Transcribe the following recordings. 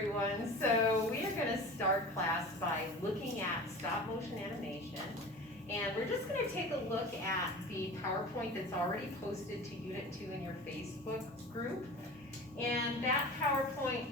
everyone. So we are going to start class by looking at stop motion animation. And we're just going to take a look at the PowerPoint that's already posted to Unit 2 in your Facebook group. And that PowerPoint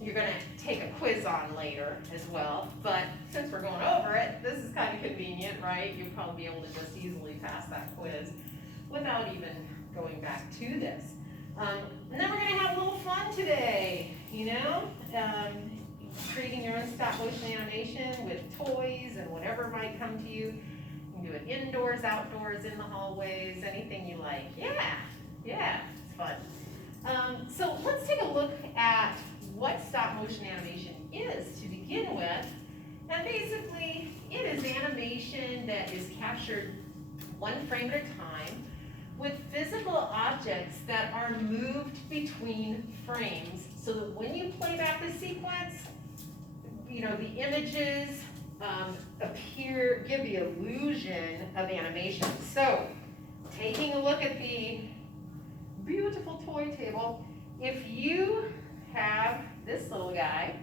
you're going to take a quiz on later as well. But since we're going over it, this is kind of convenient, right? You'll probably be able to just easily pass that quiz without even going back to this. And then we're going to have a little fun today, you know, creating your own stop motion animation with toys and whatever might come to you. You can do it indoors, outdoors, in the hallways, anything you like. Yeah, it's fun. So let's take a look at what stop motion animation is to begin with. And basically, it is animation that is captured one frame at a time with physical objects that are moved between frames so that when you play back the sequence, you know, the images give the illusion of animation. So, taking a look at the beautiful toy table, if you have this little guy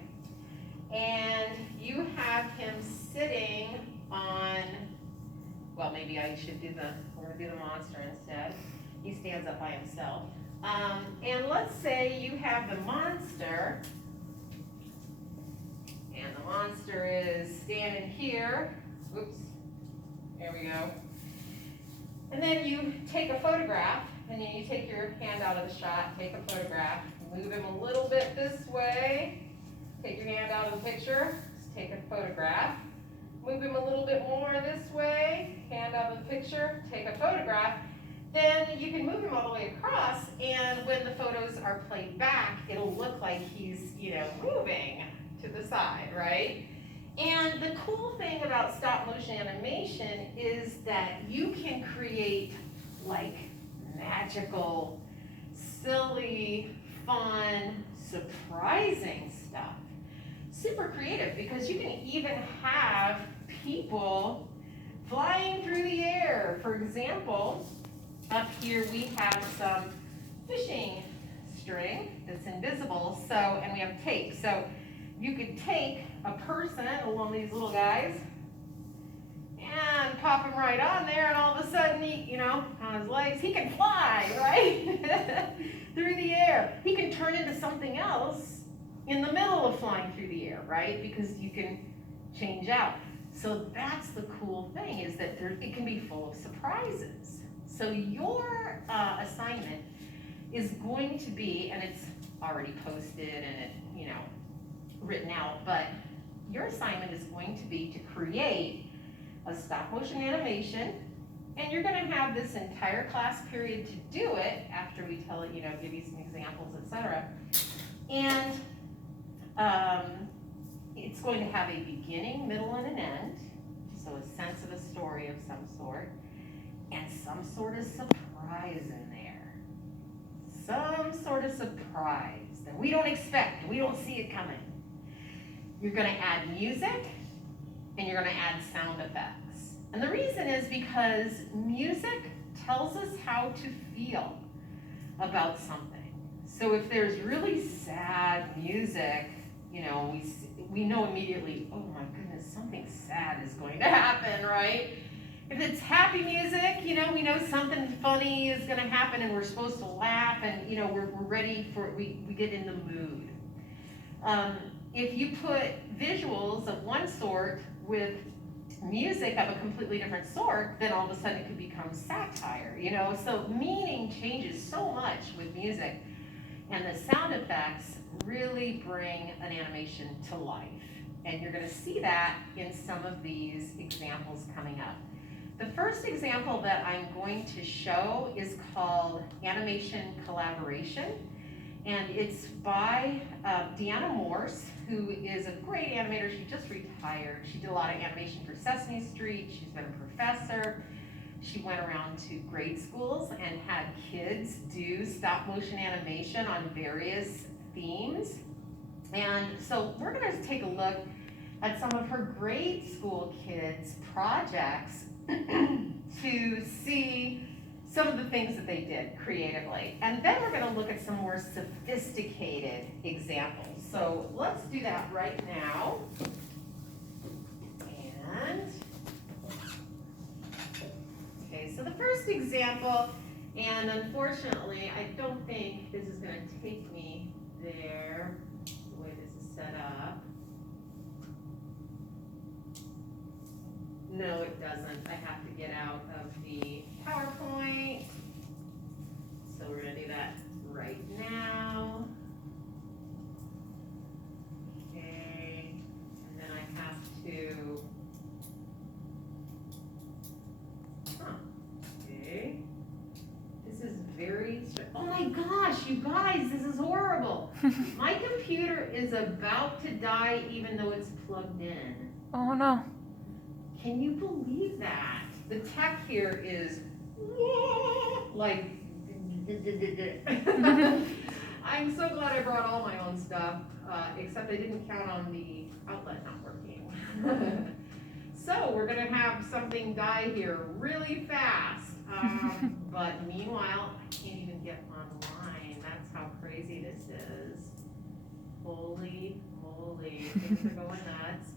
and you have him sitting on, well, maybe I should we're going to do the monster instead. He stands up by himself. And let's say you have the monster, and the monster is standing here. Oops, here we go. And then you take a photograph, and then you take your hand out of the shot, take a photograph, move him a little bit this way, take your hand out of the picture, just take a photograph. Move him a little bit more this way, hand out of the picture, take a photograph. Then you can move him all the way across, and when the photos are played back, it'll look like he's, you know, moving to the side, right? And the cool thing about stop motion animation is that you can create like magical, silly, fun, surprising stuff. Super creative, because you can even have people flying through the air. For example, up here we have some fishing string that's invisible, and we have tape. So you could take a person, one of these little guys, and pop him right on there, and all of a sudden, he, you know, on his legs, he can fly, right? Through the air. He can turn into something else in the middle of flying through the air, right? Because you can change out. So that's the cool thing, is that it can be full of surprises. So your assignment is going to be, and it's already posted and it, you know, written out, but your assignment is going to be to create a stop motion animation, and you're going to have this entire class period to do it after we tell it, you know, give you some examples, etc. And it's going to have a beginning, middle, and an end, so a sense of a story of some sort, and some sort of surprise in there. Some sort of surprise that we don't expect, we don't see it coming. You're going to add music, and you're going to add sound effects. And the reason is because music tells us how to feel about something. So if there's really sad music, you know, we know immediately, oh my goodness, something sad is going to happen, right? If it's happy music, you know, we know something funny is going to happen and we're supposed to laugh, and, you know, we're ready for it, we get in the mood. If you put visuals of one sort with music of a completely different sort, then all of a sudden it could become satire, you know? So meaning changes so much with music, and the sound effects really bring an animation to life. And you're going to see that in some of these examples coming up. The first example that I'm going to show is called Animation Collaboration, and it's by Deanna Morse, who is a great animator. She just retired. She did a lot of animation for Sesame Street. She's been a professor. She went around to grade schools and had kids do stop motion animation on various themes. And so we're going to take a look at some of her grade school kids' projects to see some of the things that they did creatively. And then we're gonna look at some more sophisticated examples. So let's do that right now. And, okay, so the first example, and unfortunately, I don't think this is gonna take me there, the way this is set up. No, it doesn't. I have to get out of the PowerPoint. So we're gonna do that right now. Okay, and then I have to, okay. This is very, oh my gosh, you guys, this is horrible. My computer is about to die even though it's plugged in. Oh no. Can you believe that? The tech here is like, I'm so glad I brought all my own stuff, except I didn't count on the outlet not working. So we're gonna have something die here really fast. But meanwhile, I can't even get online. That's how crazy this is. Holy moly, things are going nuts.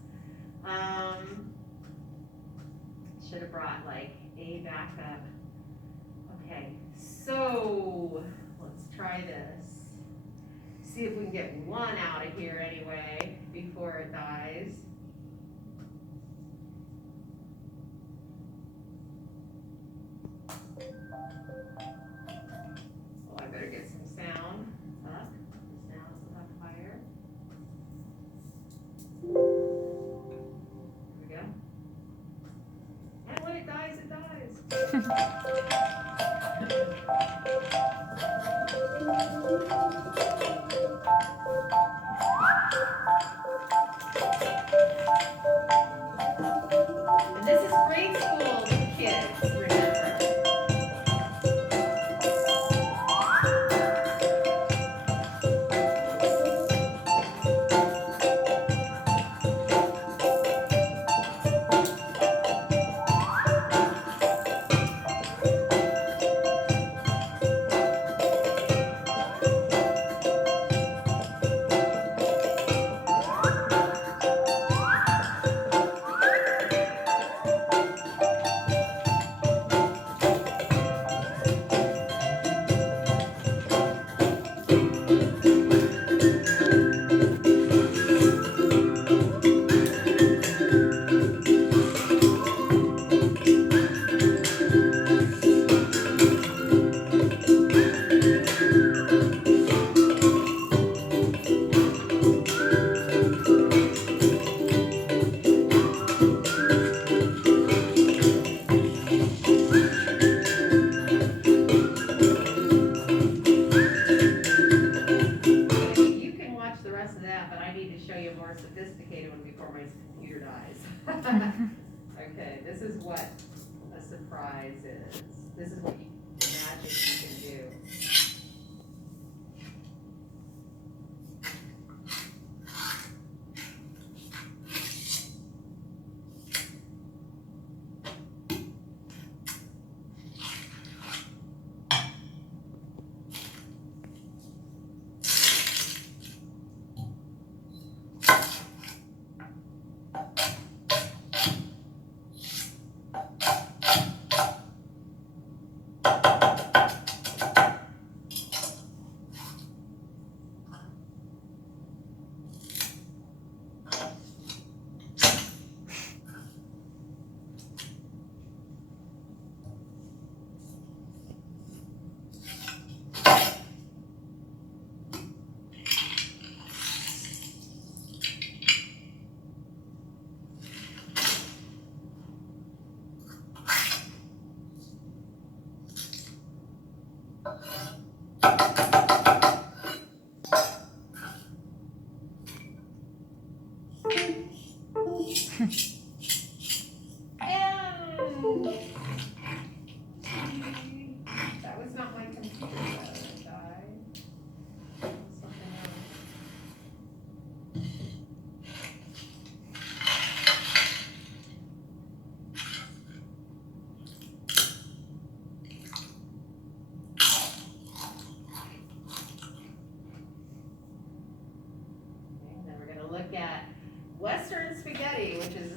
Should have brought like a backup. Okay, so let's try this. See if we can get one out of here anyway before it dies. Well, I better get some sound up. The sound's up higher. There we go. And when it dies, it dies. And this is grade school kids, remember. You can watch the rest of that, but I need to show you a more sophisticated one before my computer dies. Okay, this is what a surprise is. This is what you magic you can do.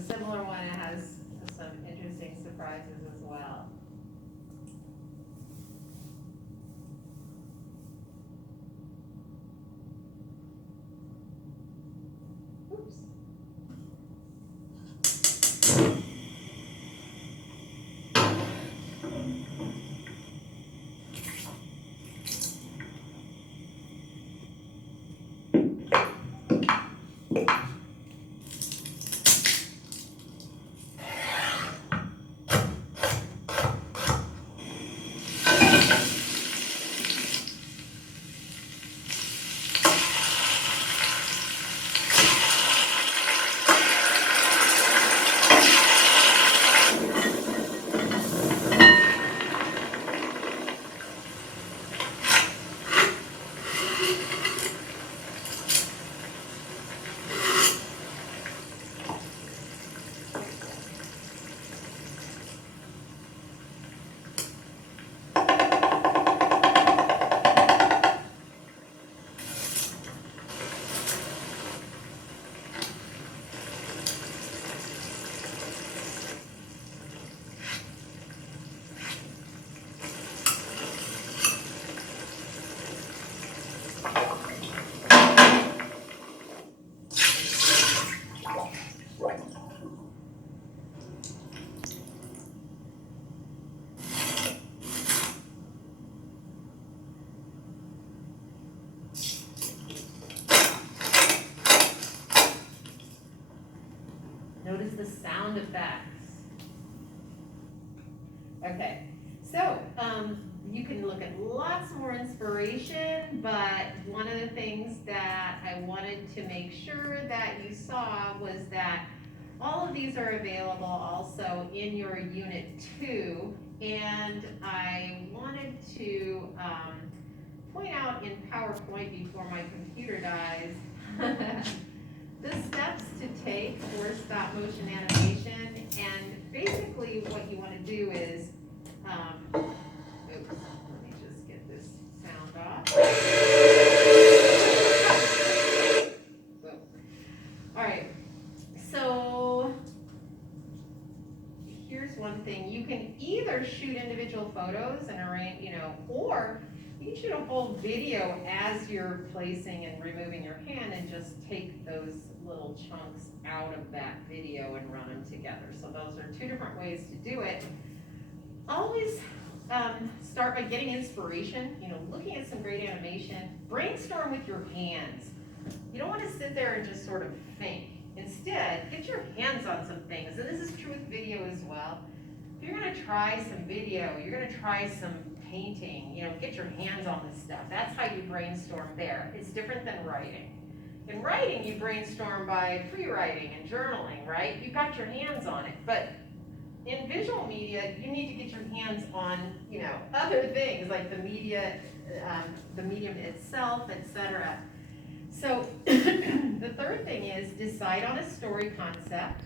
similar one. It has some interesting surprises as well. Oops. Notice the sound effects. Okay, so you can look at lots more inspiration, but one of the things that I wanted to make sure that you saw was that all of these are available also in your Unit 2, and I wanted to point out in PowerPoint before my computer dies the steps to take for stop motion animation. And basically what you want to do is, oops, let me just get this sound off. All right, so here's one thing. You can either shoot individual photos and arrange, or you can shoot a whole video as you're placing and removing your hand and just take those little chunks out of that video and run them together. So those are two different ways to do it. Always start by getting inspiration, looking at some great animation. Brainstorm with your hands. You don't want to sit there and just sort of think. Instead, get your hands on some things. And this is true with video as well. If you're going to try some video, you're going to try some painting, get your hands on this stuff. That's how you brainstorm there. It's different than writing. In writing, you brainstorm by free writing and journaling, right? You've got your hands on it. But in visual media, you need to get your hands on, other things like the media, the medium itself, etc. So the third thing is decide on a story concept.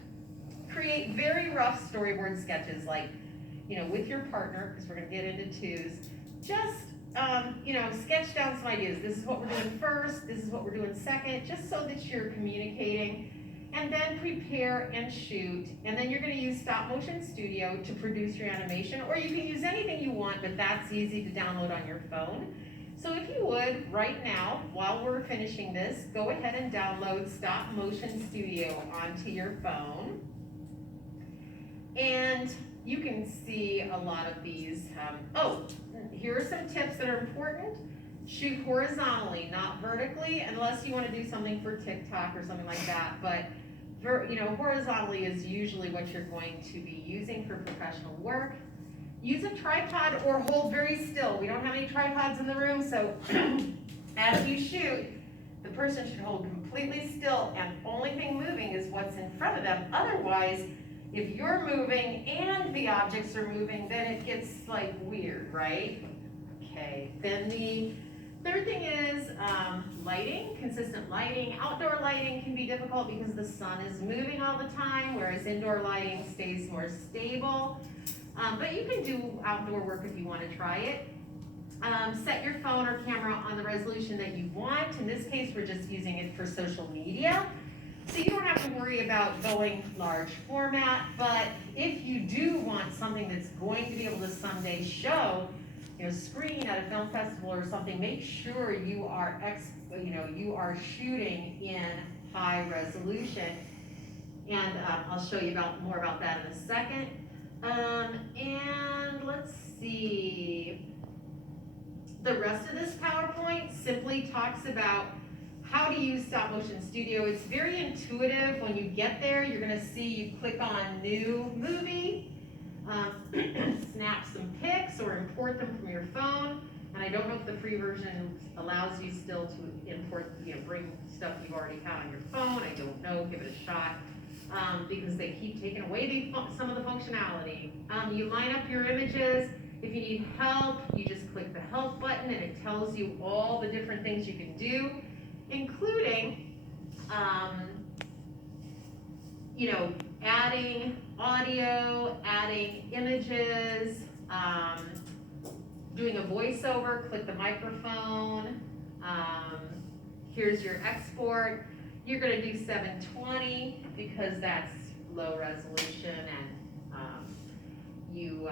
Create very rough storyboard sketches, like, with your partner, because we're going to get into twos. Just, sketch down some ideas. This is what we're doing first. This is what we're doing second, just so that you're communicating. And then prepare and shoot. And then you're going to use Stop Motion Studio to produce your animation, or you can use anything you want, but that's easy to download on your phone. So if you would, right now, while we're finishing this, go ahead and download Stop Motion Studio onto your phone. And you can see a lot of these. Here are some tips that are important. Shoot horizontally, not vertically, unless you want to do something for TikTok or something like that. But horizontally is usually what you're going to be using for professional work. Use a tripod or hold very still. We don't have any tripods in the room, so as you shoot, the person should hold completely still, and only thing moving is what's in front of them. Otherwise, if you're moving and the objects are moving, then it gets like weird, right? Okay, then the third thing is lighting, consistent lighting. Outdoor lighting can be difficult because the sun is moving all the time, whereas indoor lighting stays more stable. But you can do outdoor work if you want to try it. Set your phone or camera on the resolution that you want. In this case, we're just using it for social media. So you don't have to worry about going large format, but if you do want something that's going to be able to someday show, screen at a film festival or something, make sure you are you are shooting in high resolution. And I'll show you more about that in a second. And let's see. The rest of this PowerPoint simply talks about how to use Stop Motion Studio. It's very intuitive. When you get there, you're going to see you click on New Movie, snap some pics or import them from your phone. And I don't know if the free version allows you still to import, bring stuff you've already had on your phone. I don't know. Give it a shot. Because they keep taking away some of the functionality. You line up your images. If you need help, you just click the help button and it tells you all the different things you can do, including, adding audio, adding images, doing a voiceover, click the microphone. Here's your export. You're going to do 720 because that's low resolution and you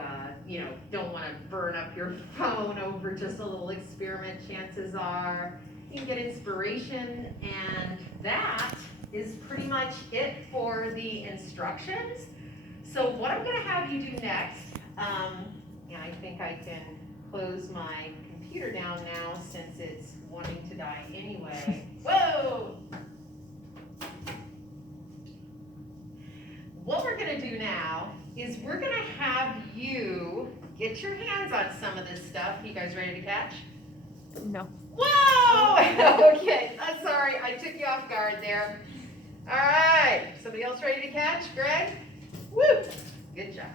don't want to burn up your phone over just a little experiment, chances are. You can get inspiration, and that is pretty much it for the instructions. So what I'm going to have you do next, and I think I can close my computer down now since it's wanting to die anyway. Whoa! What we're going to do now is we're going to have you get your hands on some of this stuff. You guys ready to catch? No. Whoa! Okay, I'm sorry. I took you off guard there. All right. Somebody else ready to catch? Greg? Woo! Good job.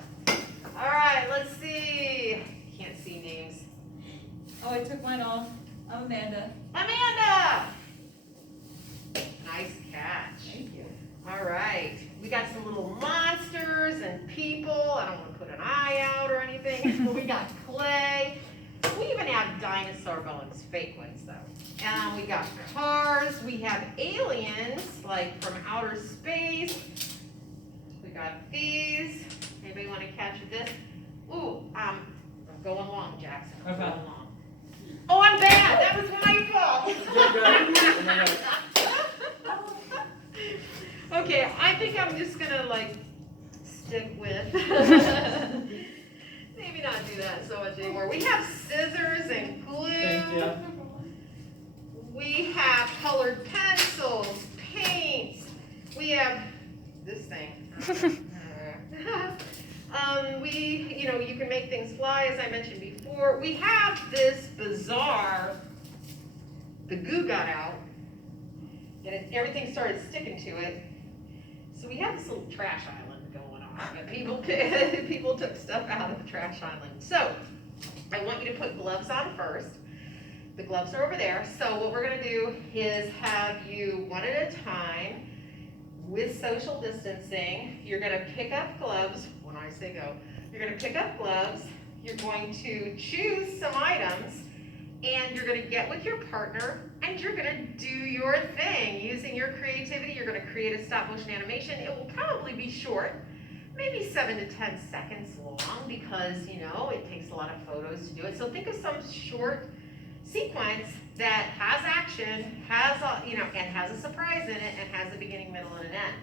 All right, let's see. Can't see names. Oh, I took mine off. I'm Amanda. Amanda! Nice catch. Thank you. All right. We got some little monsters and people. I don't want to put an eye out or anything. We got clay. We even have dinosaur bones, fake ones though. We got cars. We have aliens, like from outer space. We got these. Anybody want to catch this? Ooh, I'm going long, Jackson. I'm going long. Oh, I'm bad. That was my fault. Okay, I think I'm just gonna stick with, maybe not do that so much anymore. We have scissors and glue. Thank you. We have colored pencils, paints. We have this thing. You can make things fly, as I mentioned before. We have this bizarre, the goo got out, and everything started sticking to it. So we have this little trash island going on. People took stuff out of the trash island. So I want you to put gloves on first. The gloves are over there. So what we're going to do is have you one at a time with social distancing. You're going to pick up gloves when I say go. You're going to pick up gloves. You're going to choose some items, and you're going to get with your partner, and you're going to do your thing. Using your creativity, you're going to create a stop motion animation. It will probably be short, maybe 7 to 10 seconds long, because it takes a lot of photos to do it. So think of some short sequence that has action, has and has a surprise in it, and has a beginning, middle, and an end.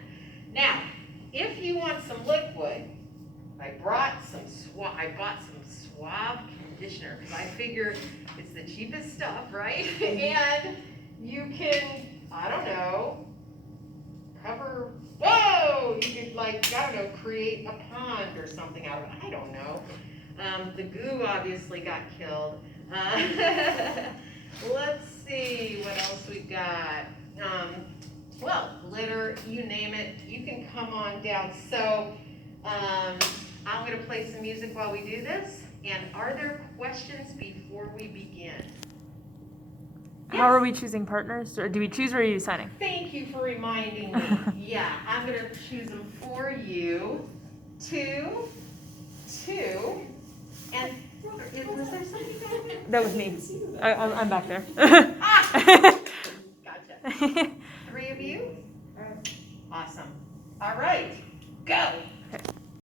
Now, if you want some liquid, I bought some Suave conditioner because I figure it's the cheapest stuff, right? And you can, I don't know, you could create a pond or something out of it. I don't know. The goo obviously got killed. Let's see what else we got. Glitter, you name it, you can come on down. So I'm going to play some music while we do this. And are there questions before we begin? How are we choosing partners? Or do we choose or are you signing? Thank you for reminding me. Yeah, I'm going to choose them for you. Two, and was there somebody down there? That was me. I'm back there. Gotcha. 3 of you. All right, go.